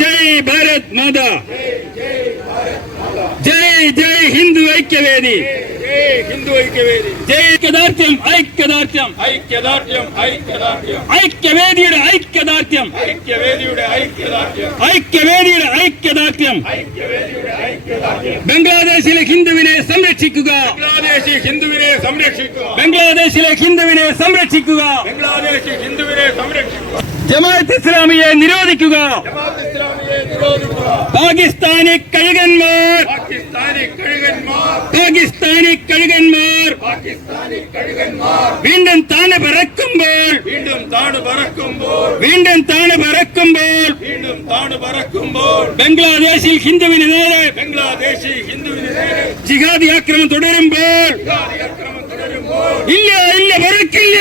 ജയ് ഭാരത് മാത ജയ് ജയ് ഹിന്ദു ഐക്യവേദി ജയ് ഹിന്ദു ഐക്യവേദി ജയ് ഐക്യദാർഢ്യം ഐക്യദാർഢ്യം ഐക്യദാർഢ്യം ഐക്യദാർഢ്യം ഐക്യവേദിയുടെ ഐക്യദാർഢ്യം ഐക്യവേദിയുടെ ഐക്യദാർഢ്യം ഐക്യവേദിയുടെ ഐക്യദാർഢ്യം ഐക്യവേദിയുടെ ഐക്യദാർഢ്യം ബംഗ്ലാദേശിലെ ഹിന്ദുവിനെ സംരക്ഷിക്കുക. ബംഗ്ലാദേശി ഹിന്ദുവിനെ സംരക്ഷിക്കുക. ബംഗ്ലാദേശിലെ ഹിന്ദുവിനെ സംരക്ഷിക്കുക. ബംഗ്ലാദേശി ഹിന്ദുവിനെ സംരക്ഷിക്കുക. ജമാഅത്ത് ഇസ്ലാമിയെ നിരോധിക്കുക. പാകിസ്ഥാനി കഴുകന്മാർ. പാകിസ്ഥാനി കഴുകന്മാർ. വീണ്ടും താണു പറക്കുമ്പോൾ. വീണ്ടും താണു പറക്കുമ്പോൾ. വീണ്ടും താണു പറക്കുമ്പോൾ. വീണ്ടും താണു പറക്കുമ്പോൾ. ബംഗ്ലാദേശിൽ ഹിന്ദുവിന് നേരെ ബംഗ്ലാദേശി ഹിന്ദുവിന് നേരെ ജിഹാദി ആക്രമണം തുടരുമ്പോൾ ജിഹാദി ആക്രമണം ഇല്ല ഇല്ല മറക്കില്ല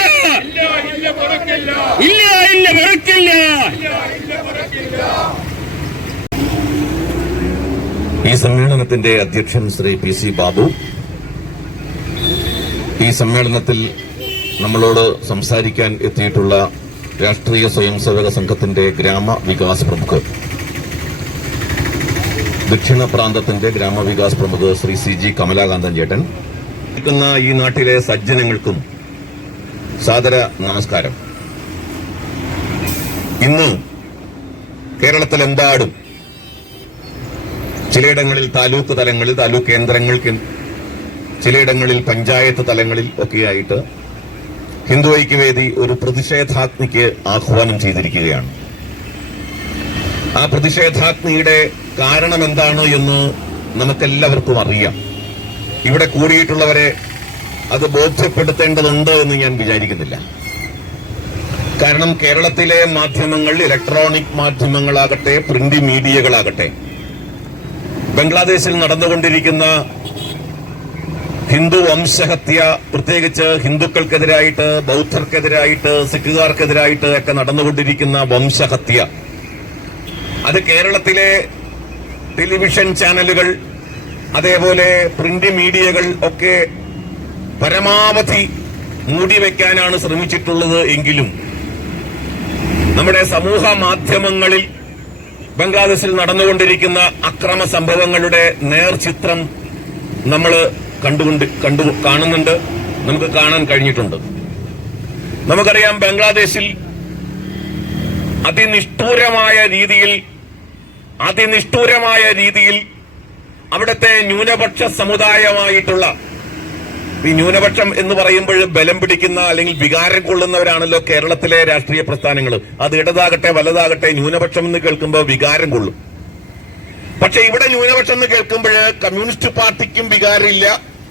ഇല്ല ഇല്ല മറക്കില്ല ഈ സമ്മേളനത്തിന്റെ അധ്യക്ഷൻ ശ്രീ പി സി ബാബു. ഈ സമ്മേളനത്തിൽ നമ്മളോട് സംസാരിക്കാൻ എത്തിയിട്ടുള്ള രാഷ്ട്രീയ സ്വയംസേവക സംഘത്തിന്റെ ഗ്രാമവികാസ് പ്രമുഖ്. ദക്ഷിണ പ്രാന്തത്തിന്റെ ഗ്രാമവികാസ് പ്രമുഖ് ശ്രീ സി ജി കമലാകാന്തൻ ചേട്ടൻ. നിൽക്കുന്ന ഈ നാട്ടിലെ സജ്ജനങ്ങൾക്കും സാദര നമസ്കാരം. ഇന്ന് കേരളത്തിലെമ്പാടും ചിലയിടങ്ങളിൽ താലൂക്ക് തലങ്ങളിൽ താലൂക്ക് കേന്ദ്രങ്ങൾക്ക് ചിലയിടങ്ങളിൽ പഞ്ചായത്ത് തലങ്ങളിൽ ഒക്കെയായിട്ട് ഹിന്ദു ഐക്യവേദി ഒരു പ്രതിഷേധാഗ്നിക്ക് ആഹ്വാനം ചെയ്തിരിക്കുകയാണ്. ആ പ്രതിഷേധാഗ്നിയുടെ കാരണം എന്താണ് എന്ന് നമുക്കെല്ലാവർക്കും അറിയാം. ഇവിടെ കൂടിയിട്ടുള്ളവരെ അത് ബോധ്യപ്പെടുത്തേണ്ടതുണ്ട് എന്ന് ഞാൻ വിചാരിക്കുന്നില്ല. കാരണം കേരളത്തിലെ മാധ്യമങ്ങൾ ഇലക്ട്രോണിക് മാധ്യമങ്ങളാകട്ടെ പ്രിന്റ് മീഡിയകളാകട്ടെ ബംഗ്ലാദേശിൽ നടന്നുകൊണ്ടിരിക്കുന്ന ഹിന്ദു വംശഹത്യ പ്രത്യേകിച്ച് ഹിന്ദുക്കൾക്കെതിരായിട്ട് ബൗദ്ധർക്കെതിരായിട്ട് സിഖുകാർക്കെതിരായിട്ട് ഒക്കെ നടന്നുകൊണ്ടിരിക്കുന്ന വംശഹത്യ. അത് കേരളത്തിലെ ടെലിവിഷൻ ചാനലുകൾ അതേപോലെ പ്രിന്റ് മീഡിയകൾ ഒക്കെ പരമാവധി മൂടിവെക്കാനാണ് ശ്രമിച്ചിട്ടുള്ളത് എങ്കിലും നമ്മുടെ സമൂഹ മാധ്യമങ്ങളിൽ ബംഗ്ലാദേശിൽ നടന്നുകൊണ്ടിരിക്കുന്ന അക്രമ സംഭവങ്ങളുടെ നേർചിത്രം നമ്മൾ കണ്ടുകൊണ്ട് കണ്ടു കാണുന്നുണ്ട് നമുക്ക് കാണാൻ കഴിഞ്ഞിട്ടുണ്ട്. നമുക്കറിയാം ബംഗ്ലാദേശിൽ അതിനിഷ്ഠൂരമായ രീതിയിൽ അതിനിഷ്ഠൂരമായ രീതിയിൽ അവിടുത്തെ ന്യൂനപക്ഷ സമുദായമായിട്ടുള്ള ഈ ന്യൂനപക്ഷം എന്ന് പറയുമ്പോൾ ബലം പിടിക്കുന്ന അല്ലെങ്കിൽ വികാരം കൊള്ളുന്നവരാണല്ലോ കേരളത്തിലെ രാഷ്ട്രീയ പ്രസ്ഥാനങ്ങൾ. അത് ഇടതാകട്ടെ വലതാകട്ടെ ന്യൂനപക്ഷം എന്ന് കേൾക്കുമ്പോൾ വികാരം കൊള്ളും. പക്ഷെ ഇവിടെ ന്യൂനപക്ഷം എന്ന് കേൾക്കുമ്പോൾ കമ്മ്യൂണിസ്റ്റ് പാർട്ടിക്കും വികാരമില്ല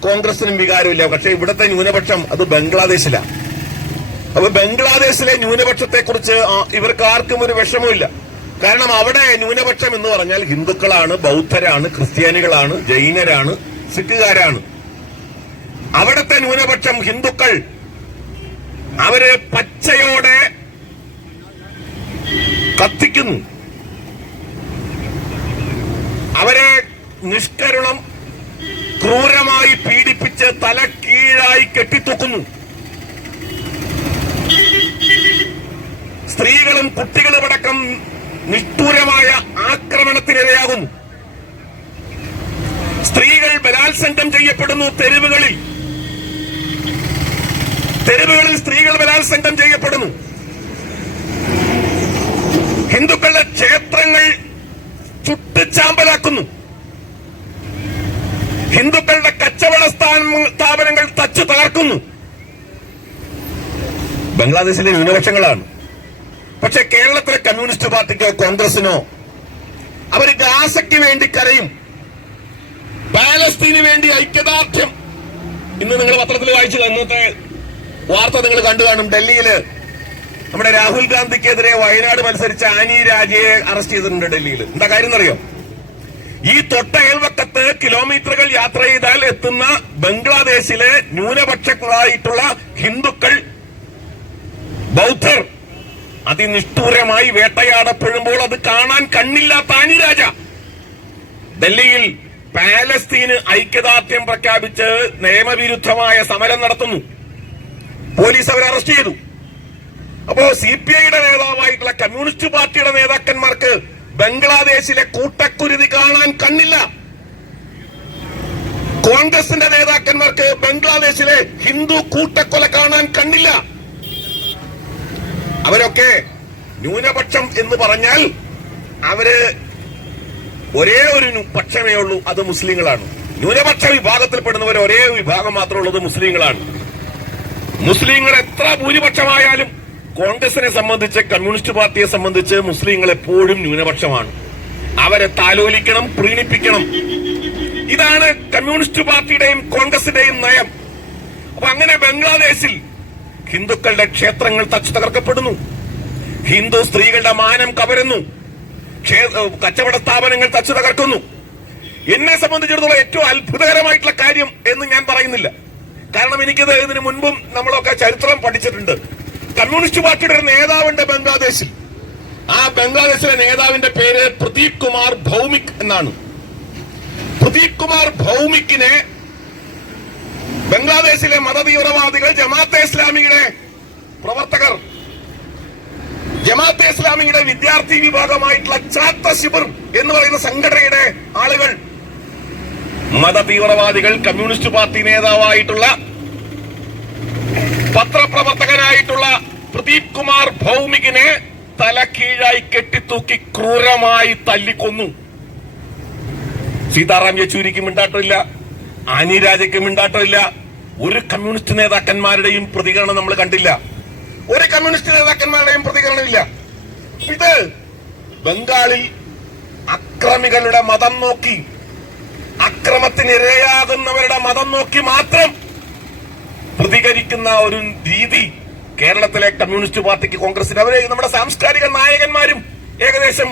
കോൺഗ്രസിനും വികാരമില്ല. പക്ഷെ ഇവിടുത്തെ ന്യൂനപക്ഷം അത് ബംഗ്ലാദേശിലാണ്. അപ്പൊ ബംഗ്ലാദേശിലെ ന്യൂനപക്ഷത്തെ കുറിച്ച് ഇവർക്ക് ആർക്കും ഒരു വിഷമമില്ല കാരണം അവിടെ ന്യൂനപക്ഷം എന്ന് പറഞ്ഞാൽ ഹിന്ദുക്കളാണ് ബൗദ്ധരാണ് ക്രിസ്ത്യാനികളാണ് ജൈനരാണ് സിഖുകാരാണ്. അവിടുത്തെ ന്യൂനപക്ഷം ഹിന്ദുക്കൾ. അവർ പച്ചയോടെ കത്തിക്കുന്നു. അവരെ നിഷ്കരുണം ക്രൂരമായി പീഡിപ്പിച്ച് തല കീഴായി കെട്ടിത്തൂക്കുന്നു. സ്ത്രീകളും കുട്ടികളുമടക്കം നിഷ്ഠൂരമായ ആക്രമണത്തിനിരയാകുന്നു സ്ത്രീകൾ ബലാത്സംഗം ചെയ്യപ്പെടുന്നു തെരുവുകളിൽ. തെരുവുകളിൽ സ്ത്രീകൾ ബലാത്സംഗം ചെയ്യപ്പെടുന്നു. ഹിന്ദുക്കളുടെ ക്ഷേത്രങ്ങൾ ചുട്ടുചാമ്പലാക്കുന്നു. ഹിന്ദുക്കളുടെ കച്ചവട സ്ഥാപനങ്ങൾ തച്ചു തകർക്കുന്നു ബംഗ്ലാദേശിലെ ന്യൂനപക്ഷങ്ങളാണ്. പക്ഷെ കേരളത്തിലെ കമ്മ്യൂണിസ്റ്റ് പാർട്ടിക്കോ കോൺഗ്രസിനോ അവർ ഗാസയ്ക്ക് വേണ്ടി കരയും. പാലസ്തീന് വേണ്ടി ഐക്യദാർഢ്യം. ഇന്ന് നിങ്ങൾ പത്രത്തിൽ വായിച്ചു ഇന്നത്തെ വാർത്ത നിങ്ങൾ കണ്ടു കാണും. ഡൽഹിയിൽ നമ്മുടെ രാഹുൽ ഗാന്ധിക്കെതിരെ വയനാട് മത്സരിച്ച ആനി രാജയെ അറസ്റ്റ് ചെയ്തിട്ടുണ്ട് ഡൽഹിയിൽ എന്താ കാര്യം എന്നറിയോ? ഈ തൊട്ട അയൽവക്കത്ത് കിലോമീറ്ററുകൾ യാത്ര ചെയ്താൽ എത്തുന്ന ബംഗ്ലാദേശിലെ ന്യൂനപക്ഷങ്ങളായിട്ടുള്ള ഹിന്ദുക്കൾ ബൗദ്ധർ അതിനിഷ്ഠൂരമായി വേട്ടയാടപ്പെടുമ്പോൾ അത് കാണാൻ കണ്ണില്ല ആനി രാജ ഡൽഹിയിൽ പാലസ്തീന് ഐക്യദാർഢ്യം പ്രഖ്യാപിച്ച് നിയമവിരുദ്ധമായ സമരം നടത്തുന്നു. പോലീസ് അവരെ അറസ്റ്റ് ചെയ്തു. അപ്പോ സി പി ഐയുടെ നേതാവായിട്ടുള്ള കമ്മ്യൂണിസ്റ്റ് പാർട്ടിയുടെ നേതാക്കന്മാർക്ക് ബംഗ്ലാദേശിലെ കൂട്ടക്കുരുതി കാണാൻ കണ്ണില്ല. കോൺഗ്രസിന്റെ നേതാക്കന്മാർക്ക് ബംഗ്ലാദേശിലെ ഹിന്ദു കൂട്ടക്കൊല കാണാൻ കണ്ണില്ല. അവരൊക്കെ ന്യൂനപക്ഷം എന്ന് പറഞ്ഞാൽ അവർ ഒരേ ഒരു പക്ഷമേ ഉള്ളൂ അത് മുസ്ലിങ്ങളാണ്. ന്യൂനപക്ഷ വിഭാഗത്തിൽപ്പെടുന്നവർ ഒരേ വിഭാഗം മാത്രമേ ഉള്ളത് മുസ്ലിങ്ങളാണ്. മുസ്ലിങ്ങൾ എത്ര ഭൂരിപക്ഷമായാലും കോൺഗ്രസിനെ സംബന്ധിച്ച് കമ്മ്യൂണിസ്റ്റ് പാർട്ടിയെ സംബന്ധിച്ച് മുസ്ലിങ്ങൾ എപ്പോഴും ന്യൂനപക്ഷമാണ്. അവരെ താലോലിക്കണം പ്രീണിപ്പിക്കണം. ഇതാണ് കമ്മ്യൂണിസ്റ്റ് പാർട്ടിയുടെയും കോൺഗ്രസിന്റെയും നയം. അപ്പൊ അങ്ങനെ ബംഗ്ലാദേശിൽ ഹിന്ദുക്കളുടെ ക്ഷേത്രങ്ങൾ തച്ചു തകർക്കപ്പെടുന്നു. ഹിന്ദു സ്ത്രീകളുടെ മാനം കവരുന്നു. കച്ചവട സ്ഥാപനങ്ങൾ തച്ചു തകർക്കുന്നു. എന്നെ സംബന്ധിച്ചിടത്തോളം ഏറ്റവും അത്ഭുതകരമായിട്ടുള്ള കാര്യം എന്ന് ഞാൻ പറയുന്നില്ല. കാരണം എനിക്കിത് ഇതിനു മുൻപും നമ്മളൊക്കെ ചരിത്രം പഠിച്ചിട്ടുണ്ട്. കമ്മ്യൂണിസ്റ്റ് പാർട്ടിയുടെ ഒരു നേതാവുണ്ട് ബംഗ്ലാദേശിൽ. ആ ബംഗ്ലാദേശിലെ നേതാവിന്റെ പേര് പ്രദീപ് കുമാർ ഭൗമിക് എന്നാണ്. പ്രദീപ് കുമാർ ഭൗമിക്കിനെ ബംഗ്ലാദേശിലെ മതതീവ്രവാദികൾ ജമാഅത്തെ ഇസ്ലാമിയുടെ പ്രവർത്തകർ ജമാഅത്തെ ഇസ്ലാമിയുടെ വിദ്യാർത്ഥി വിഭാഗമായിട്ടുള്ള ചാത്ത ശിബിർ എന്ന് പറയുന്ന സംഘടനയുടെ ആളുകൾ മതതീവ്രവാദികൾ കമ്മ്യൂണിസ്റ്റ് പാർട്ടി നേതാവായിട്ടുള്ള പത്രപ്രവർത്തകനായിട്ടുള്ള പ്രദീപ് കുമാർ ഭൗമികിനെ തലക്കീഴായി കെട്ടിത്തൂക്കി ക്രൂരമായി തല്ലിക്കൊന്നു. സീതാറാം യെച്ചൂരിക്ക് മിണ്ടാട്ടമില്ല. ആനി രാജയ്ക്ക് മിണ്ടാട്ടമില്ല ഒരു കമ്മ്യൂണിസ്റ്റ് നേതാക്കന്മാരുടെയും പ്രതികരണം നമ്മൾ കണ്ടില്ല. ഒരു കമ്മ്യൂണിസ്റ്റ് നേതാക്കന്മാരുടെയും പ്രതികരണമില്ല. ഇത് ബംഗാളിൽ അക്രമികളുടെ മതം നോക്കി അക്രമത്തിനിരയാകുന്നവരുടെ മതം നോക്കി മാത്രം പ്രതികരിക്കുന്ന ഒരു രീതി കേരളത്തിലെ കമ്മ്യൂണിസ്റ്റ് പാർട്ടിക്ക് കോൺഗ്രസിന്. അവരെ നമ്മുടെ സാംസ്കാരിക നായകന്മാരും ഏകദേശം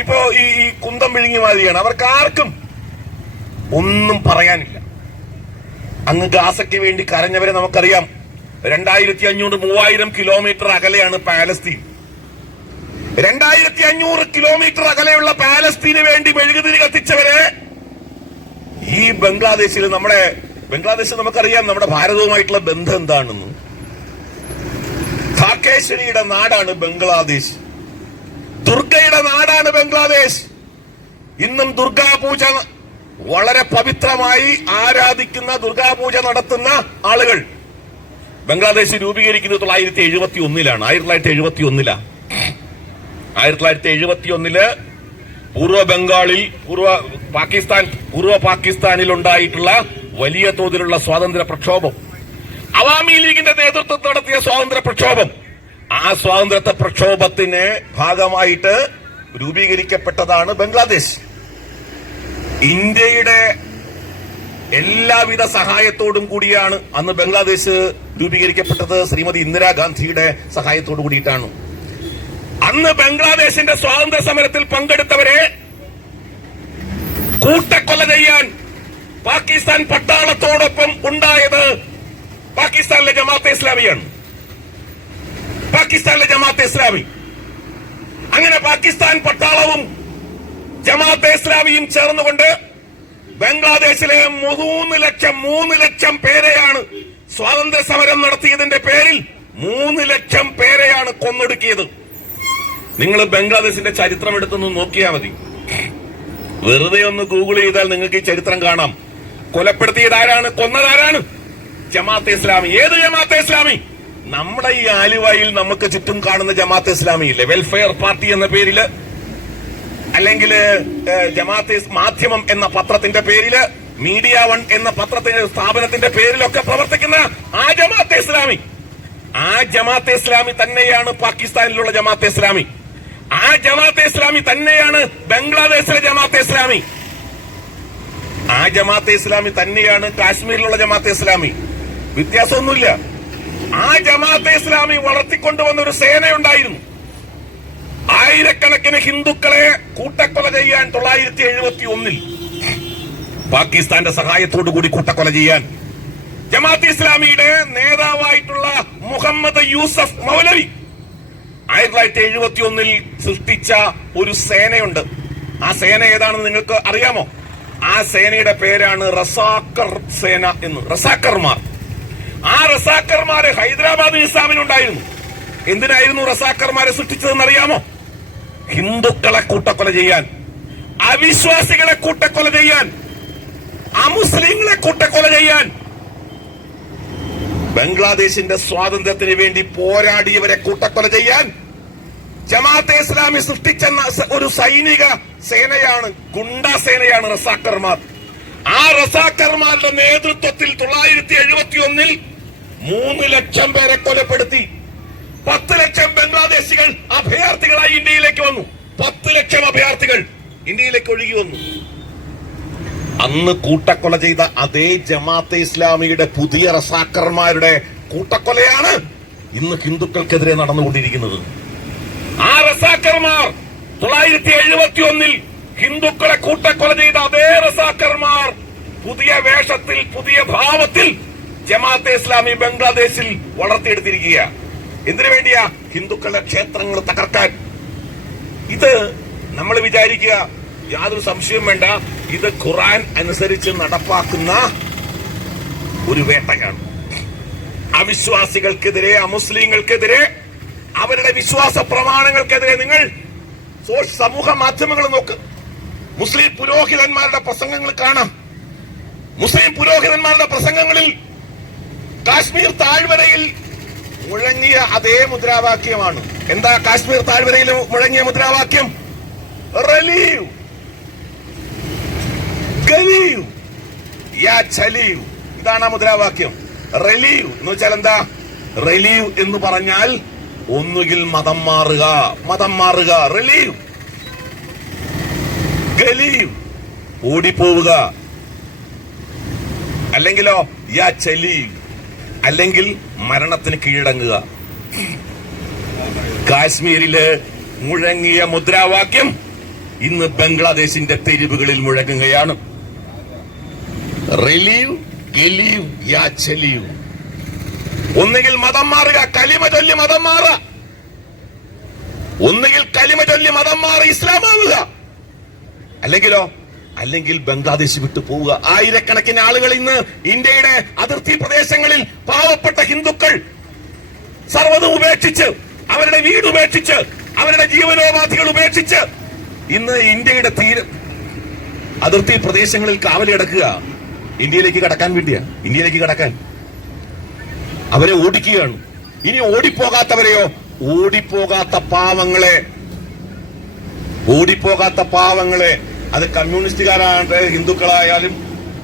ഇപ്പോ ഈ കുന്തം വിഴുങ്ങി മാതിരിയാണ് അവർക്ക് ആർക്കും ഒന്നും പറയാനില്ല. അങ്ങ് ഗാസയ്ക്ക് വേണ്ടി കരഞ്ഞവരെ നമുക്കറിയാം. രണ്ടായിരത്തി അഞ്ഞൂറ് മൂവായിരം കിലോമീറ്റർ അകലെയാണ് പാലസ്തീൻ. രണ്ടായിരത്തി അഞ്ഞൂറ് കിലോമീറ്റർ അകലെയുള്ള പാലസ്തീന് വേണ്ടി മെഴുകുതിരി കത്തിച്ചവരെ ഈ ബംഗ്ലാദേശിൽ നമ്മുടെ ബംഗ്ലാദേശിൽ നമുക്കറിയാം നമ്മുടെ ഭാരതവുമായിട്ടുള്ള ബന്ധം എന്താണെന്ന്. ധാക്കേശ്വരിയുടെ നാടാണ് ബംഗ്ലാദേശ്. ദുർഗയുടെ നാടാണ് ബംഗ്ലാദേശ്. ഇന്നും ദുർഗാപൂജ വളരെ പവിത്രമായി ആരാധിക്കുന്ന ദുർഗാപൂജ നടത്തുന്ന ആളുകൾ. ബംഗ്ലാദേശ് രൂപീകരിക്കുന്നത് തൊള്ളായിരത്തി എഴുപത്തി ഒന്നിലാണ് ആയിരത്തി തൊള്ളായിരത്തി എഴുപത്തി ഒന്നിലാണ് ആയിരത്തി തൊള്ളായിരത്തി എഴുപത്തി ഒന്നിൽ പൂർവ ബംഗാളിൽ പൂർവ പാകിസ്ഥാൻ പൂർവ പാകിസ്ഥാനിൽ ഉണ്ടായിട്ടുള്ള വലിയ തോതിലുള്ള സ്വാതന്ത്ര്യ പ്രക്ഷോഭം. അവാമി ലീഗിന്റെ നേതൃത്വത്തിൽ നടത്തിയ സ്വാതന്ത്ര്യ പ്രക്ഷോഭം. ആ സ്വാതന്ത്ര്യ പ്രക്ഷോഭത്തിന് ഭാഗമായിട്ട് രൂപീകരിക്കപ്പെട്ടതാണ് ബംഗ്ലാദേശ്. ഇന്ത്യയുടെ എല്ലാവിധ സഹായത്തോടും കൂടിയാണ് അന്ന് ബംഗ്ലാദേശ് രൂപീകരിക്കപ്പെട്ടത് ശ്രീമതി ഇന്ദിരാഗാന്ധിയുടെ സഹായത്തോടു കൂടിയിട്ടാണ്. അന്ന് ബംഗ്ലാദേശിന്റെ സ്വാതന്ത്ര്യ സമരത്തിൽ പങ്കെടുത്തവരെ കൂട്ടക്കൊല ചെയ്യാൻ പാകിസ്ഥാൻ പട്ടാളത്തോടൊപ്പം ഉണ്ടായത് പാകിസ്ഥാനിലെ ജമാഅത്തെ ഇസ്ലാമിയാണ്. പാകിസ്ഥാനിലെ ജമാഅത്തെ ഇസ്ലാമി. അങ്ങനെ പാകിസ്ഥാൻ പട്ടാളവും ജമാഅത്തെ ഇസ്ലാമിയും ചേർന്നുകൊണ്ട് ബംഗ്ലാദേശിലെ മൂന്ന് ലക്ഷം മൂന്ന് ലക്ഷം പേരെയാണ് സ്വാതന്ത്ര്യ സമരം നടത്തിയതിന്റെ പേരിൽ മൂന്ന് ലക്ഷം പേരെയാണ് കൊന്നൊടുക്കിയത്. നിങ്ങൾ ബംഗ്ലാദേശിന്റെ ചരിത്രം എടുത്തൊന്ന് നോക്കിയാൽ മതി. വെറുതെ ഒന്ന് ഗൂഗിൾ ചെയ്താൽ നിങ്ങൾക്ക് ഈ ചരിത്രം കാണാം. കൊലപ്പെടുത്തിയത് ആരാണ്? കൊന്നതാരാണ് ജമാഅത്തെ ഇസ്ലാമി. ഏത് ജമാഅത്തെ ഇസ്ലാമി? നമ്മുടെ ഈ ആലുവയിൽ നമുക്ക് ചുറ്റും കാണുന്ന ജമാഅത്തെ ഇസ്ലാമി ഇല്ലേ? വെൽഫെയർ പാർട്ടി എന്ന പേരിൽ അല്ലെങ്കിൽ ജമാഅത്തെ മാധ്യമം എന്ന പത്രത്തിന്റെ പേരിൽ മീഡിയ വൺ എന്ന പത്രത്തിന്റെ സ്ഥാപനത്തിന്റെ പേരിലൊക്കെ പ്രവർത്തിക്കുന്ന ആ ജമാഅത്തെ ഇസ്ലാമി. ആ ജമാഅത്തെ ഇസ്ലാമി തന്നെയാണ് പാകിസ്ഥാനിലുള്ള ജമാഅത്തെ ഇസ്ലാമി. ആ ജമാഅത്തെ ഇസ്ലാമി തന്നെയാണ് ബംഗ്ലാദേശിലെ ജമാഅത്തെ ഇസ്ലാമി. ആ ജമാഅത്തെ ഇസ്ലാമി തന്നെയാണ് കാശ്മീരിലുള്ള ജമാഅത്തെ ഇസ്ലാമി. വ്യത്യാസമൊന്നുമില്ല. ആ ജമാഅത്തെ ഇസ്ലാമി വളർത്തിക്കൊണ്ടുവന്ന ഒരു സേനയുണ്ടായിരുന്നു. ആയിരക്കണക്കിന് ഹിന്ദുക്കളെ കൂട്ടക്കൊല ചെയ്യാൻ തൊള്ളായിരത്തി എഴുപത്തി ഒന്നിൽ പാകിസ്ഥാന്റെ സഹായത്തോടു കൂടി കൂട്ടക്കൊല ചെയ്യാൻ ജമാഅത്ത് ഇസ്ലാമിയുടെ നേതാവായിട്ടുള്ള മുഹമ്മദ് യൂസഫ് മൗലവി ആയിരത്തി തൊള്ളായിരത്തി എഴുപത്തി ഒന്നിൽ സൃഷ്ടിച്ച ഒരു സേനയുണ്ട്. ആ സേന ഏതാണെന്ന് നിങ്ങൾക്ക് അറിയാമോ? ആ സേനയുടെ പേരാണ് റസാക്കർ സേന എന്ന്. റസാക്കർമാർ ആ റസാക്കർമാര് ഹൈദരാബാദ് നിസാമിനുണ്ടായിരുന്നു എന്തിനായിരുന്നു റസാക്കർമാരെ സൃഷ്ടിച്ചതെന്ന് അറിയാമോ? ഹിന്ദുക്കളെ കൂട്ടക്കൊല ചെയ്യാൻ അവിശ്വാസികളെ കൂട്ടക്കൊല ചെയ്യാൻ അമുസ്ലിങ്ങളെ കൂട്ടക്കൊല ചെയ്യാൻ ബംഗ്ലാദേശിന്റെ സ്വാതന്ത്ര്യത്തിന് വേണ്ടി പോരാടിയവരെ കൂട്ടക്കൊല ചെയ്യാൻ ജമാഅത്തെ ഇസ്ലാമി സൃഷ്ടിച്ച ഒരു സൈനിക സേനയാണ് ഗുണ്ട സേനയാണ് റസാക്കർമാർ ആ റസാക്കർമാരുടെ നേതൃത്വത്തിൽ തൊള്ളായിരത്തി എഴുപത്തി ഒന്നിൽ മൂന്ന് ലക്ഷം പേരെ കൊലപ്പെടുത്തി. പത്ത് ലക്ഷം ബംഗ്ലാദേശികൾ അഭയാർത്ഥികളായി ഇന്ത്യയിലേക്ക് വന്നു. പത്ത് ലക്ഷം അഭയാർത്ഥികൾ ഇന്ത്യയിലേക്ക് ഒഴുകി വന്നു. അന്ന് കൂട്ടക്കൊല ചെയ്ത അതേ ജമാഅത്തെ ഇസ്ലാമിയുടെ പുതിയ റസാക്കർമാരുടെ കൂട്ടക്കൊലയാണ് ഇന്ന് ഹിന്ദുക്കൾക്കെതിരെ നടന്നുകൊണ്ടിരിക്കുന്നത്. ആ റസാക്കർമാർ തൊള്ളായിരത്തി എഴുപത്തി ഒന്നിൽ ഹിന്ദുക്കളെ കൂട്ടക്കൊല ചെയ്ത അതേ റസാക്കർമാർ പുതിയ വേഷത്തിൽ പുതിയ ഭാവത്തിൽ ജമാഅത്തെ ഇസ്ലാമി ബംഗ്ലാദേശിൽ വളർത്തിയെടുത്തിരിക്കുക എന്തിനു വേണ്ടിയാ ഹിന്ദുക്കളുടെ ക്ഷേത്രങ്ങൾ തകർക്കാൻ? ഇത് നമ്മൾ വിചാരിക്കുക യാതൊരു സംശയവും വേണ്ട. ഇത് ഖുറാൻ അനുസരിച്ച് നടപ്പാക്കുന്ന ഒരു വേട്ടയാണ്. അവിശ്വാസികൾക്കെതിരെ അമുസ്ലിങ്ങൾക്കെതിരെ അവരുടെ വിശ്വാസ പ്രമാണങ്ങൾക്കെതിരെ നിങ്ങൾ സമൂഹ മാധ്യമങ്ങൾ നോക്ക്. മുസ്ലിം പുരോഹിതന്മാരുടെ പ്രസംഗങ്ങൾ കാണാം. മുസ്ലിം പുരോഹിതന്മാരുടെ പ്രസംഗങ്ങളിൽ കാശ്മീർ താഴ്വരയിൽ മുഴങ്ങിയ അതേ മുദ്രാവാക്യമാണ്. എന്താ കാശ്മീർ താഴ്വരയിൽ മുഴങ്ങിയ മുദ്രാവാക്യം? റലീവ് ഗലീവ് യാ ചലീവ് ഇതാണ് ആ മുദ്രാവാക്യം. റലീവ് എന്ന് വെച്ചാൽ എന്താ? റലീവ് എന്ന് പറഞ്ഞാൽ ഒന്നുകിൽ മതം മാറുക മതം മാറുക റലീവ് ഗലീവ് ഓടിപ്പോവുക. അല്ലെങ്കിലോ യാ ചലീവ് അല്ലെങ്കിൽ മരണത്തിന് കീഴടങ്ങുക. കാശ്മീരിൽ മുഴങ്ങിയ മുദ്രാവാക്യം ഇന്ന് ബംഗ്ലാദേശിന്റെ തെരുവുകളിൽ മുഴങ്ങുകയാണ്. റിലീവ് യാ ചെലീവ് ഒന്നുകിൽ മതം മാറുക കലിമ ചൊല്ലി മതം മാറുക. ഒന്നുകിൽ കലിമ ചൊല്ലി മതം മാറി ഇസ്ലാമാവുക. അല്ലെങ്കിലോ അല്ലെങ്കിൽ ബംഗ്ലാദേശ് വിട്ടു പോവുക. ആയിരക്കണക്കിന് ആളുകൾ ഇന്ന് ഇന്ത്യയുടെ അതിർത്തി പ്രദേശങ്ങളിൽ പാവപ്പെട്ട ഹിന്ദുക്കൾ സർവതും ഉപേക്ഷിച്ച് അവരുടെ വീട് ഉപേക്ഷിച്ച് അവരുടെ ജീവനോപാധികൾ ഉപേക്ഷിച്ച് ഇന്ന് ഇന്ത്യയുടെ തീര അതിർത്തി പ്രദേശങ്ങളിൽ കാവലിടക്കുക ഇന്ത്യയിലേക്ക് കടക്കാൻ വേണ്ടിയാ. ഇന്ത്യയിലേക്ക് കടക്കാൻ. അവരെ ഓടിക്കുകയാണ്. ഇനി ഓടിപ്പോകാത്തവരെയോ? ഓടിപ്പോകാത്ത പാവങ്ങളെ. ഓടിപ്പോകാത്ത പാവങ്ങളെ. അത് കമ്മ്യൂണിസ്റ്റുകാരാകട്ടെ ഹിന്ദുക്കളായാലും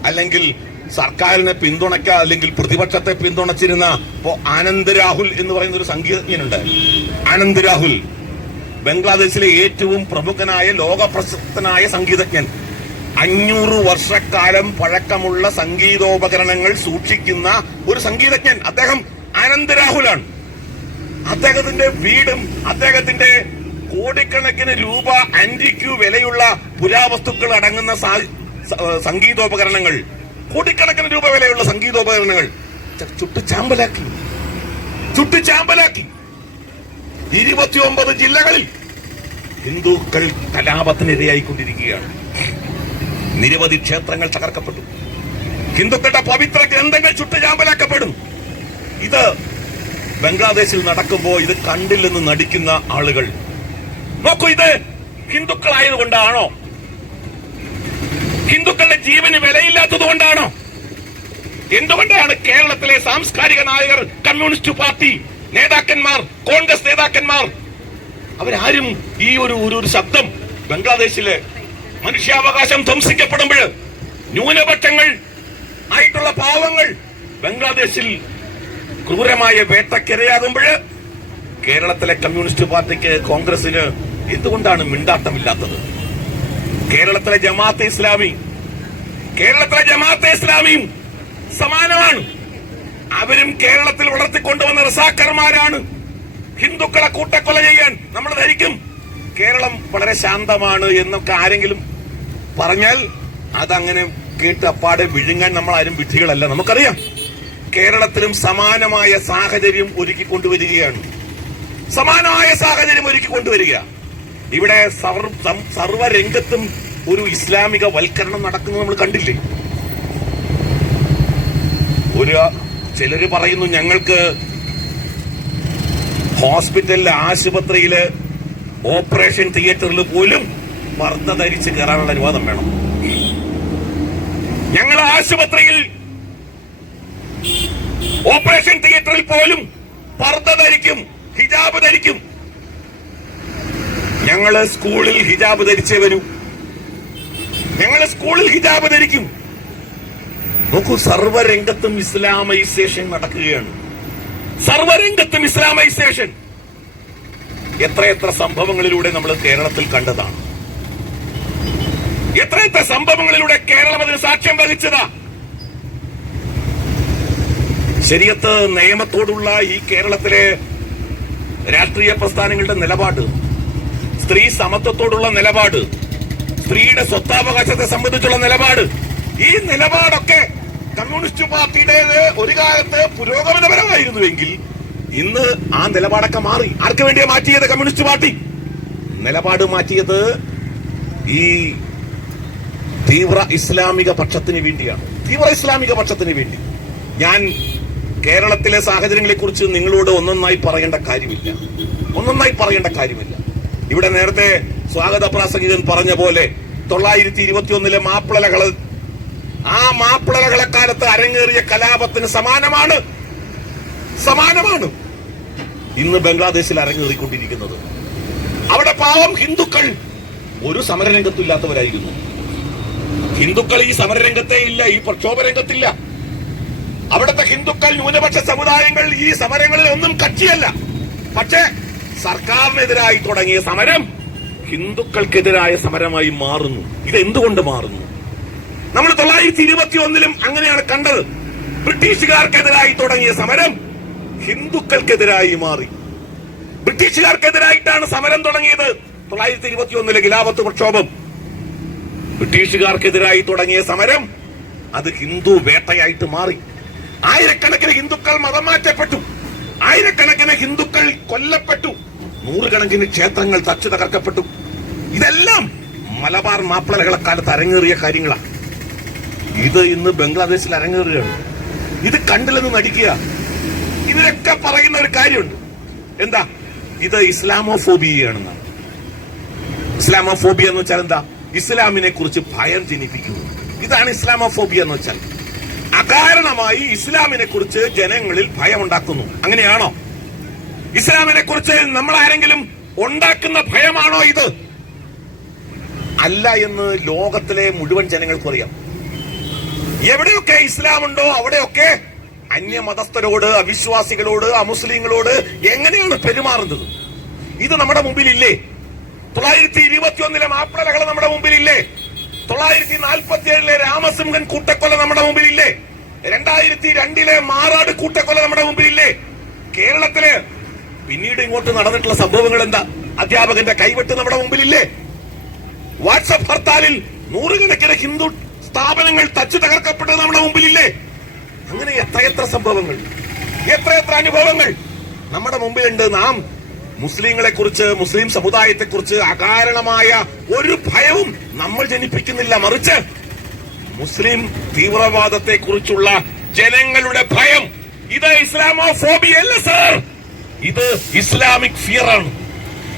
അല്ലെങ്കിൽ സർക്കാരിനെ പിന്തുണയ്ക്ക അല്ലെങ്കിൽ പ്രതിപക്ഷത്തെ പിന്തുണച്ചിരുന്ന ഇപ്പോ ആനന്ദ് രാഹുൽ എന്ന് പറയുന്ന ഒരു സംഗീതജ്ഞനുണ്ട്. ആനന്ദ് രാഹുൽ ബംഗ്ലാദേശിലെ ഏറ്റവും പ്രമുഖനായ ലോക പ്രശസ്തനായ സംഗീതജ്ഞൻ. അഞ്ഞൂറ് വർഷക്കാലം പഴക്കമുള്ള സംഗീതോപകരണങ്ങൾ സൂക്ഷിക്കുന്ന ഒരു സംഗീതജ്ഞൻ. അദ്ദേഹം ആനന്ദ് രാഹുലാണ്. അദ്ദേഹത്തിന്റെ വീടും അദ്ദേഹത്തിന്റെ കോടിക്കണക്കിന് രൂപ ആന്റിക്യു വിലയുള്ള പുരാവസ്തുക്കൾ അടങ്ങുന്ന സംഗീതോപകരണങ്ങൾ. കോടിക്കണക്കിന് രൂപ വിലയുള്ള സംഗീതോപകരണങ്ങൾ. ചുട്ടു ചാമ്പലാക്കി. ചുട്ടു ചാമ്പലാക്കി. ഇരുപത്തിയൊമ്പത് ജില്ലകളിൽ ഹിന്ദുക്കൾ കലാപത്തിനിരയായിക്കൊണ്ടിരിക്കുകയാണ്. നിരവധി ക്ഷേത്രങ്ങൾ തകർക്കപ്പെട്ടു. ഹിന്ദുക്കളുടെ പവിത്ര ഗ്രന്ഥങ്ങൾ ചുട്ടു ചാമ്പലാക്കപ്പെടും. ഇത് ബംഗ്ലാദേശിൽ നടക്കുമ്പോൾ ഇത് കണ്ടില്ലെന്ന് നടിക്കുന്ന ആളുകൾ നോക്കൂ ഇത് ഹിന്ദുക്കളായതുകൊണ്ടാണോ? ഹിന്ദുക്കളുടെ ജീവന് വിലയില്ലാത്തത് കൊണ്ടാണോ? എന്തുകൊണ്ടാണ് കേരളത്തിലെ സാംസ്കാരിക നായകർ കമ്മ്യൂണിസ്റ്റ് പാർട്ടി നേതാക്കന്മാർ കോൺഗ്രസ് നേതാക്കന്മാർ അവരാരും ഈ ഒരു ഒരു ഒരു ശബ്ദം ബംഗ്ലാദേശിലെ മനുഷ്യാവകാശം ധ്വംസിക്കപ്പെടുമ്പോൾ ന്യൂനപക്ഷങ്ങൾ ആയിട്ടുള്ള പാവങ്ങൾ ബംഗ്ലാദേശിൽ ക്രൂരമായ വേട്ടക്കിരയാകുമ്പോൾ കേരളത്തിലെ കമ്മ്യൂണിസ്റ്റ് പാർട്ടിക്ക് കോൺഗ്രസിന് എന്തുകൊണ്ടാണ് മിണ്ടാട്ടമില്ലാത്തത്? കേരളത്തിലെ ജമാഅത്തെ ഇസ്ലാമി കേരളത്തിലെ ജമാഅത്തെ ഇസ്ലാമിയും സമാനമാണ്. അവരും കേരളത്തിൽ വളർത്തിക്കൊണ്ടുവന്ന റസാക്കർമാരാണ് ഹിന്ദുക്കളെ കൂട്ടക്കൊല ചെയ്യാൻ നമ്മൾ ധരിക്കും. കേരളം വളരെ ശാന്തമാണ് എന്നൊക്കെ ആരെങ്കിലും പറഞ്ഞാൽ അതങ്ങനെ കേട്ട് അപ്പാടെ വിഴുങ്ങാൻ നമ്മൾ ആരും വിധികളല്ല. നമുക്കറിയാം കേരളത്തിലും സമാനമായ സാഹചര്യം ഒരുക്കി കൊണ്ടുവരികയാണ് സമാനമായ സാഹചര്യം ഒരുക്കി ഇവിടെ സർവരംഗത്തും ഒരു ഇസ്ലാമിക വൽക്കരണം നടക്കുന്നത് നമ്മൾ കണ്ടില്ലേ? ഒരു ചിലര് പറയുന്നു ഞങ്ങൾക്ക് ഹോസ്പിറ്റലിലെ ആശുപത്രിയിൽ ഓപ്പറേഷൻ തിയേറ്ററിൽ പോലും വർദ്ധ ധരിച്ച് കയറാനുള്ള അനുവാദം വേണം. ഞങ്ങൾ ആശുപത്രിയിൽ ഓപ്പറേഷൻ തിയേറ്ററിൽ പോലും പർദ്ദ ധരിക്കും ഹിജാബ് ധരിക്കും. ഞങ്ങൾ സ്കൂളിൽ ഹിജാബ് ധരിച്ചേ വരൂ. ഞങ്ങൾ സ്കൂളിൽ ഹിജാബ് ധരിക്കും. നോക്കൂ സർവരംഗത്തും ഇസ്ലാമൈസേഷൻ നടക്കുകയാണ്. സർവരംഗത്തും ഇസ്ലാമൈസേഷൻ. എത്രയെത്ര സംഭവങ്ങളിലൂടെ നമ്മൾ കേരളത്തിൽ കണ്ടതാണ്. എത്രയെത്ര സംഭവങ്ങളിലൂടെ കേരളം അതിന് സാക്ഷ്യം വഹിച്ചതാ. ശരിയത്ത് നിയമത്തോടുള്ള ഈ കേരളത്തിലെ രാഷ്ട്രീയ പ്രസ്ഥാനങ്ങളുടെ നിലപാട് സ്ത്രീ സമത്വത്തോടുള്ള നിലപാട് സ്ത്രീയുടെ സ്വത്താവകാശത്തെ സംബന്ധിച്ചുള്ള നിലപാട്. ഈ നിലപാടൊക്കെ കമ്മ്യൂണിസ്റ്റ് പാർട്ടിയുടേത് ഒരു കാലത്ത് പുരോഗമനപരമായിരുന്നുവെങ്കിൽ ഇന്ന് ആ നിലപാടൊക്കെ മാറി. ആർക്ക് വേണ്ടിയാ മാറ്റിയത് കമ്മ്യൂണിസ്റ്റ് പാർട്ടി? നിലപാട് മാറ്റിയത് ഈ തീവ്ര ഇസ്ലാമിക പക്ഷത്തിന് വേണ്ടിയാണ്. തീവ്ര ഇസ്ലാമിക പക്ഷത്തിന് വേണ്ടി. ഞാൻ കേരളത്തിലെ സാഹചര്യങ്ങളെ കുറിച്ച് നിങ്ങളോട് ഒന്നൊന്നായി പറയേണ്ട കാര്യമില്ല. ഒന്നൊന്നായി പറയേണ്ട കാര്യമില്ല. ഇവിടെ നേരത്തെ സ്വാഗത പ്രാസംഗികൻ പറഞ്ഞ പോലെ തൊള്ളായിരത്തി ഇരുപത്തിയൊന്നിലെ മാപ്പിളകൾ ആ മാപ്പിളകളെ കാലത്ത് അരങ്ങേറിയ കലാപത്തിന് സമാനമാണ്. സമാനമാണ്. ഇന്ന് ബംഗ്ലാദേശിൽ അരങ്ങേറിക്കൊണ്ടിരിക്കുന്നത്. അവിടെ പാവം ഹിന്ദുക്കൾ ഒരു സമരരംഗത്തില്ലാത്തവരായിരുന്നു ഹിന്ദുക്കൾ ഈ സമരരംഗത്തെ ഇല്ല ഈ പ്രക്ഷോഭ രംഗത്തില്ല അവിടുത്തെ ഹിന്ദുക്കൾ ന്യൂനപക്ഷ സമുദായങ്ങൾ ഈ സമരങ്ങളിൽ ഒന്നും കക്ഷിയല്ല. പക്ഷേ സർക്കാരിനെതിരായി തുടങ്ങിയ സമരം ഹിന്ദുക്കൾക്കെതിരായ സമരമായി മാറുന്നു. ഇത് എന്തുകൊണ്ട് മാറുന്നു? നമ്മൾ തൊള്ളായിരത്തി ഇരുപത്തി ഒന്നിലും അങ്ങനെയാണ് കണ്ടത്. ബ്രിട്ടീഷുകാർക്കെതിരായി തുടങ്ങിയ സമരം ഹിന്ദുക്കൾക്കെതിരായി മാറി. ബ്രിട്ടീഷുകാർക്കെതിരായിട്ടാണ് സമരം തുടങ്ങിയത്. തൊള്ളായിരത്തി ഇരുപത്തി ഒന്നിലെ ഗിലാപത്ത് പ്രക്ഷോഭം. ബ്രിട്ടീഷുകാർക്കെതിരായി തുടങ്ങിയ സമരം അത് ഹിന്ദു വേട്ടയായിട്ട് മാറി. ആയിരക്കണക്കിന് ഹിന്ദുക്കൾ മതം മാറ്റപ്പെട്ടു. ആയിരക്കണക്കിന് ഹിന്ദുക്കൾ കൊല്ലപ്പെട്ടു. നൂറുകണക്കിന് ക്ഷേത്രങ്ങൾ തച്ചു തകർക്കപ്പെട്ടു. ഇതെല്ലാം മലബാർ മാപ്പിളകളെ കാലത്ത് അരങ്ങേറിയ കാര്യങ്ങളാണ് ഇത് ഇന്ന് ബംഗ്ലാദേശിൽ അരങ്ങേറുകയാണ്. ഇത് കണ്ടില്ലെന്ന് നടിക്കുക. ഇതിലൊക്കെ പറയുന്ന ഒരു കാര്യമുണ്ട്. എന്താ? ഇത് ഇസ്ലാമോഫോബിയാണെന്നാണ് ഇസ്ലാമോഫോബിയ എന്ന് വെച്ചാൽ എന്താ? ഇസ്ലാമിനെ കുറിച്ച് ഭയം ജനിപ്പിക്കുന്നു. ഇതാണ് ഇസ്ലാമോഫോബിയ എന്ന് വെച്ചാൽ. അകാരണമായി ഇസ്ലാമിനെ കുറിച്ച് ജനങ്ങളിൽ ഭയം ഉണ്ടാക്കുന്നു അങ്ങനെയാണോ? ഇസ്ലാമിനെ കുറിച്ച് നമ്മൾ ആരെങ്കിലും ഉണ്ടാക്കുന്ന ഭയമാണോ ഇത്? അല്ല എന്ന് ലോകത്തിലെ മുഴുവൻ ജനങ്ങൾക്കും അറിയാം. എവിടെയൊക്കെ ഇസ്ലാം ഉണ്ടോ അവിടെയൊക്കെ അന്യമതസ്ഥരോട് അവിശ്വാസികളോട് അമുസ്ലിങ്ങളോട് എങ്ങനെയാണ് പെരുമാറുന്നത്? ഇത് നമ്മുടെ മുമ്പിലില്ലേ? തൊള്ളായിരത്തി ഇരുപത്തി ഒന്നിലെ മാപ്പിളകൾ നമ്മുടെ മുമ്പിലില്ലേ? തൊള്ളായിരത്തി നാൽപ്പത്തി ഏഴിലെ രാമസിംഹൻ കൂട്ടക്കൊല നമ്മുടെ മുമ്പിലില്ലേ? രണ്ടായിരത്തി രണ്ടിലെ മാറാട് കൂട്ടക്കൊല നമ്മുടെ മുമ്പിലില്ലേ? കേരളത്തിൽ പിന്നീട് ഇങ്ങോട്ട് നടന്നിട്ടുള്ള സംഭവങ്ങൾ എന്താ അധ്യാപകന്റെ കൈവെട്ട് നമ്മുടെ മുമ്പിലില്ലേ? വാട്സപ്പ് ഹർത്താലിൽ നൂറുകണക്കിന് ഹിന്ദു സ്ഥാപനങ്ങൾ തച്ചു തകർക്കപ്പെട്ടത് നമ്മുടെ മുമ്പിലില്ലേ? അങ്ങനെ എത്രയെത്ര സംഭവങ്ങൾ. എത്രയെത്ര അനുഭവങ്ങൾ. നമ്മുടെ മുമ്പിലുണ്ട് നാം മുസ്ലിങ്ങളെ കുറിച്ച് മുസ്ലിം സമുദായത്തെ കുറിച്ച് അകാരണമായ ഒരു ഭയവും നമ്മൾ ജനിപ്പിക്കുന്നില്ല. മറിച്ച് മുസ്ലിം തീവ്രവാദത്തെ കുറിച്ചുള്ള ജനങ്ങളുടെ ഭയം. ഇത് ഇസ്ലാമോഫോബിയ അല്ല സർ. ഇത് ഇസ്ലാമിക് ഫിയർ ആണ്.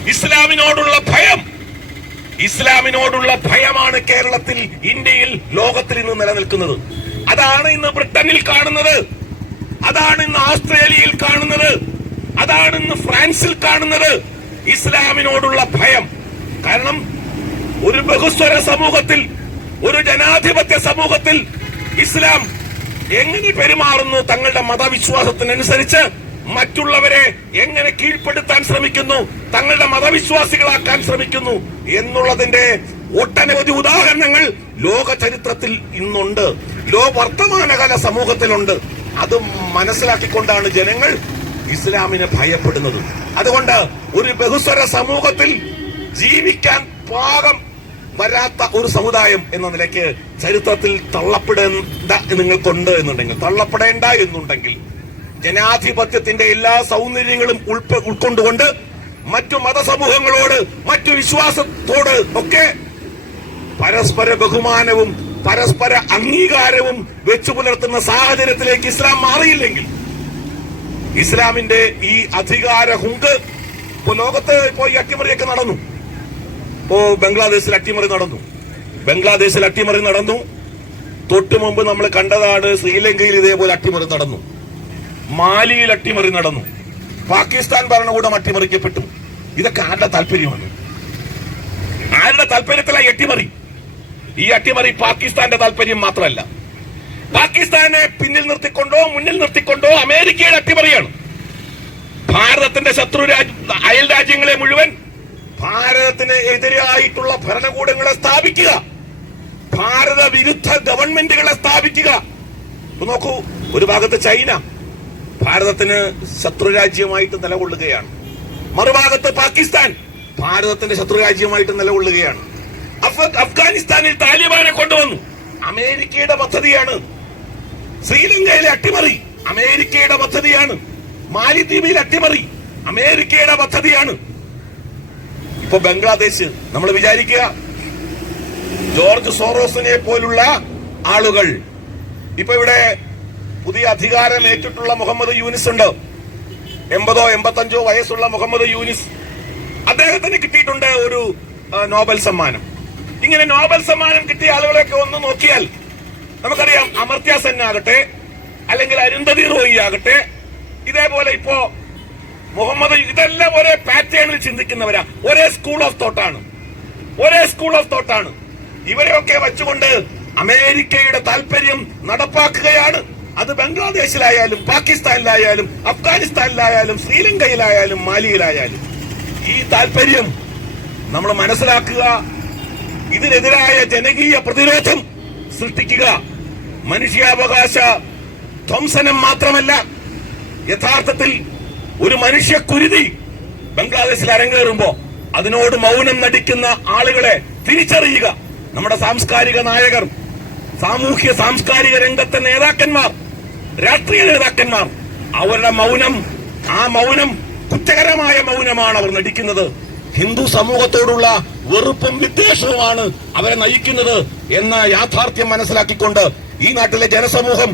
ഇസ്ലാമിനോടുള്ള ഭയം. ഇസ്ലാമിനോടുള്ള ഭയമാണ് കേരളത്തിൽ ഇന്ത്യയിൽ ലോകത്തിൽ ഇന്ന് നിലനിൽക്കുന്നത്. അതാണ് ഇന്ന് ബ്രിട്ടനിൽ കാണുന്നത്. അതാണ് ഇന്ന് ഓസ്ട്രേലിയയിൽ കാണുന്നത്. അതാണ് ഇന്ന് ഫ്രാൻസിൽ കാണുന്നത്. ഇസ്ലാമിനോടുള്ള ഭയം. കാരണം ഒരു ബഹുസ്വര സമൂഹത്തിൽ ഒരു ജനാധിപത്യ സമൂഹത്തിൽ ഇസ്ലാം എങ്ങനെ പെരുമാറുന്നു തങ്ങളുടെ മതവിശ്വാസത്തിനനുസരിച്ച് മറ്റുള്ളവരെ എങ്ങനെ കീഴ്പ്പെടുത്താൻ ശ്രമിക്കുന്നു തങ്ങളുടെ മതവിശ്വാസികളാക്കാൻ ശ്രമിക്കുന്നു എന്നുള്ളതിന്റെ ഒട്ടനവധി ഉദാഹരണങ്ങൾ ലോക ചരിത്രത്തിൽ ഇന്നുണ്ട്. ലോ വർത്തമാനകാല സമൂഹത്തിലുണ്ട്. അത് മനസ്സിലാക്കിക്കൊണ്ടാണ് ജനങ്ങൾ ഇസ്ലാമിനെ ഭയപ്പെടുന്നത്. അതുകൊണ്ട് ഒരു ബഹുസ്വര സമൂഹത്തിൽ ജീവിക്കാൻ പാകം വരാത്ത ഒരു സമുദായം എന്ന നിലയ്ക്ക് ചരിത്രത്തിൽ തള്ളപ്പെടേണ്ട നിങ്ങൾക്കുണ്ട് എന്നുണ്ടെങ്കിൽ തള്ളപ്പെടേണ്ട എന്നുണ്ടെങ്കിൽ ജനാധിപത്യത്തിന്റെ എല്ലാ സൗന്ദര്യങ്ങളും ഉൾപ്പെ ഉൾക്കൊണ്ടുകൊണ്ട് മറ്റു മതസമൂഹങ്ങളോട് മറ്റു വിശ്വാസത്തോട് ഒക്കെ പരസ്പര ബഹുമാനവും പരസ്പര അംഗീകാരവും വെച്ചു പുലർത്തുന്ന സാഹചര്യത്തിലേക്ക് ഇസ്ലാം മാറിയില്ലെങ്കിൽ ഇസ്ലാമിന്റെ ഈ അധികാര ഹുങ്ക് ഇപ്പൊ ലോകത്ത് ഇപ്പോ ഈ അട്ടിമറിയൊക്കെ നടന്നു. ഇപ്പോ ബംഗ്ലാദേശിൽ അട്ടിമറി നടന്നു. ബംഗ്ലാദേശിൽ അട്ടിമറി നടന്നു. തൊട്ടു മുമ്പ് നമ്മൾ കണ്ടതാണ് ശ്രീലങ്കയിൽ ഇതേപോലെ അട്ടിമറി നടന്നു. മാലിയിൽ അട്ടിമറി നടന്നു. പാകിസ്ഥാൻ ഭരണകൂടം അട്ടിമറിക്കപ്പെട്ടു. ഇതൊക്കെ ആരുടെ താല്പര്യമാണ്? ആരുടെ താല്പര്യത്തിലായി അട്ടിമറി? ഈ അട്ടിമറി പാകിസ്ഥാന്റെ താല്പര്യം മാത്രമല്ല. പാകിസ്ഥാനെ പിന്നിൽ നിർത്തിക്കൊണ്ടോ മുന്നിൽ നിർത്തിക്കൊണ്ടോ അമേരിക്കയുടെ അട്ടിമറിയാണ്. ഭാരതത്തിന്റെ ശത്രു രാജ്യ അയൽ രാജ്യങ്ങളെ മുഴുവൻ ഭാരതത്തിന് എതിരായിട്ടുള്ള ഭരണകൂടങ്ങളെ സ്ഥാപിക്കുക. ഭാരത വിരുദ്ധ ഗവൺമെന്റുകളെ സ്ഥാപിക്കുക. നോക്കൂ ഒരു ഭാഗത്ത് ചൈന ഭാരതത്തിന് ശത്രുരാജ്യമായിട്ട് നിലകൊള്ളുകയാണ്. മറുഭാഗത്ത് പാകിസ്ഥാൻ ഭാരതത്തിന്റെ ശത്രുരാജ്യമായിട്ട് നിലകൊള്ളുകയാണ്. അഫ് അഫ്ഗാനിസ്ഥാനിൽ താലിബാനെ കൊണ്ടുവന്നു. അമേരിക്കയുടെ പദ്ധതിയാണ്. ശ്രീലങ്കയിലെ അട്ടിമറി അമേരിക്കയുടെ പദ്ധതിയാണ്. മാലിദ്വീപിൽ അട്ടിമറി അമേരിക്കയുടെ പദ്ധതിയാണ്. ഇപ്പൊ ബംഗ്ലാദേശ് നമ്മൾ വിചാരിക്കുക ജോർജ് സോറോസിനെ പോലുള്ള ആളുകൾ. ഇപ്പൊ ഇവിടെ പുതിയ അധികാരം ഏറ്റിട്ടുള്ള മുഹമ്മദ് യൂനിസ് ഉണ്ട്. എൺപതോ എൺപത്തഞ്ചോ വയസ്സുള്ള മുഹമ്മദ് യൂനിസ്. അദ്ദേഹത്തിന് കിട്ടിയിട്ടുണ്ട് ഒരു നോബൽ സമ്മാനം. ഇങ്ങനെ നോബൽ സമ്മാനം കിട്ടിയ ആളുകളെയൊക്കെ ഒന്ന് നോക്കിയാൽ നമുക്കറിയാം അമർത്യ സെൻ ആകട്ടെ അല്ലെങ്കിൽ അരുന്ധതി റോയി ആകട്ടെ ഇതേപോലെ ഇപ്പോ മുഹമ്മദ് ഇതെല്ലാം ഒരേ പാറ്റേണിൽ ചിന്തിക്കുന്നവരാ. ഒരേ സ്കൂൾ ഓഫ് തോട്ടാണ് ഒരേ സ്കൂൾ ഓഫ് തോട്ടാണ് ഇവരെയൊക്കെ വെച്ചുകൊണ്ട് അമേരിക്കയുടെ താല്പര്യം നടപ്പാക്കുകയാണ്. അത് ബംഗ്ലാദേശിലായാലും പാകിസ്ഥാനിലായാലും അഫ്ഗാനിസ്ഥാനിലായാലും ശ്രീലങ്കയിലായാലും മാലിയിലായാലും. ഈ താല്പര്യം നമ്മൾ മനസ്സിലാക്കുക. ഇതിനെതിരായ ജനകീയ പ്രതിരോധം സൃഷ്ടിക്കുക. മനുഷ്യാവകാശ ധ്വംസനം മാത്രമല്ല. യഥാർത്ഥത്തിൽ ഒരു മനുഷ്യ കുരുതി ബംഗ്ലാദേശിൽ അരങ്ങേറുമ്പോ അതിനോട് മൗനം നടിക്കുന്ന ആളുകളെ തിരിച്ചറിയുക. നമ്മുടെ സാംസ്കാരിക നായകർ സാമൂഹ്യ സാംസ്കാരിക രംഗത്തെ നേതാക്കന്മാർ രാഷ്ട്രീയ നേതാക്കന്മാർ അവരുടെ മൗനം ആ മൗനം കുറ്റകരമായ മൗനമാണ് അവർ നടിക്കുന്നത്. ഹിന്ദു സമൂഹത്തോടുള്ള വെറുപ്പും വിദ്വേഷവുമാണ് അവരെ നയിക്കുന്നത് എന്ന യാഥാർത്ഥ്യം മനസ്സിലാക്കിക്കൊണ്ട് ഈ നാട്ടിലെ ജനസമൂഹം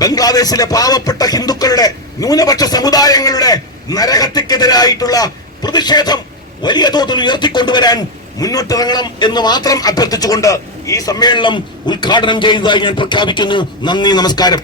ബംഗ്ലാദേശിലെ പാവപ്പെട്ട ഹിന്ദുക്കളുടെ ന്യൂനപക്ഷ സമുദായങ്ങളുടെ നരഹത്യക്കെതിരായിട്ടുള്ള പ്രതിഷേധം വലിയ തോതിൽ ഉയർത്തിക്കൊണ്ടുവരാൻ മുന്നോട്ടിറങ്ങണം എന്ന് മാത്രം അഭ്യർത്ഥിച്ചുകൊണ്ട് ഈ സമ്മേളനം ഉദ്ഘാടനം ചെയ്തതായി ഞാൻ പ്രഖ്യാപിക്കുന്നു. നന്ദി നമസ്കാരം.